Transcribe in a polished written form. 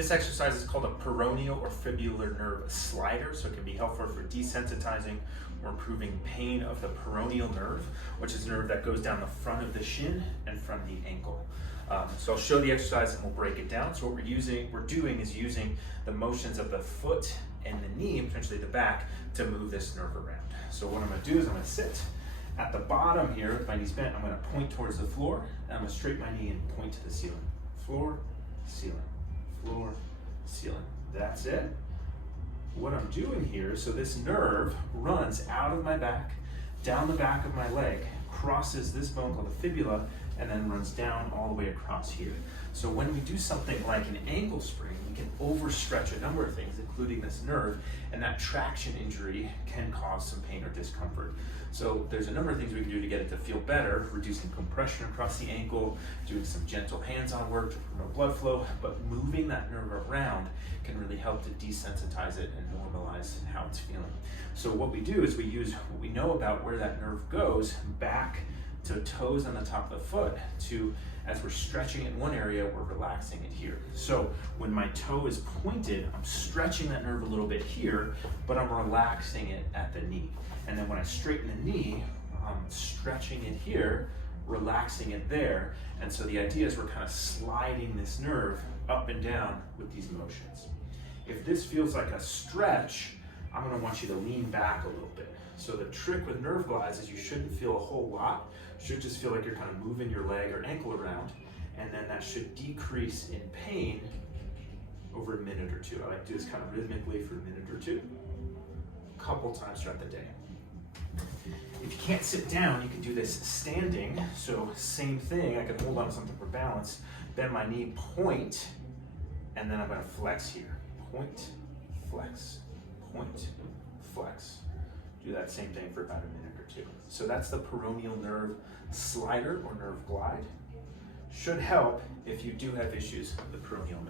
This exercise is called a peroneal or fibular nerve slider, so it can be helpful for desensitizing or improving pain of the peroneal nerve, which is a nerve that goes down the front of the shin and from the ankle. So I'll show the exercise and we'll break it down. So what we're doing is using the motions of the foot and the knee, and potentially the back, to move this nerve around. So what I'm going to do is I'm going to sit at the bottom here with my knees bent. I'm going to point towards the floor, and I'm going to straighten my knee and point to the ceiling. Floor, ceiling, floor, ceiling. That's it. What I'm doing here, so this nerve runs out of my back, down the back of my leg, crosses this bone called the fibula, and then runs down all the way across here. So when we do something like an ankle sprain, we can overstretch a number of things, including this nerve, and that traction injury can cause some pain or discomfort. So there's a number of things we can do to get it to feel better, reducing compression across the ankle, doing some gentle hands-on work to promote blood flow, but moving that nerve around can really help to desensitize it and normalize how it's feeling. So what we do is we use what we know about where that nerve goes back to toes on the top of the foot to, as we're stretching it in one area, we're relaxing it here. So when my toe is pointed, I'm stretching that nerve a little bit here, but I'm relaxing it at the knee. And then when I straighten the knee, I'm stretching it here, relaxing it there. And so the idea is we're kind of sliding this nerve up and down with these motions. If this feels like a stretch, I'm going to want you to lean back a little bit. So the trick with nerve glides is you shouldn't feel a whole lot. You should just feel like you're kind of moving your leg or ankle around, and then that should decrease in pain over a minute or two. I like to do this kind of rhythmically for a minute or two, a couple times throughout the day. If you can't sit down, you can do this standing. So same thing, I can hold on to something for balance, bend my knee, point, and then I'm going to flex here. Point, flex, point, flex. Do that same thing for about a minute or two. So that's the peroneal nerve slider or nerve glide. Should help if you do have issues with the peroneal nerve.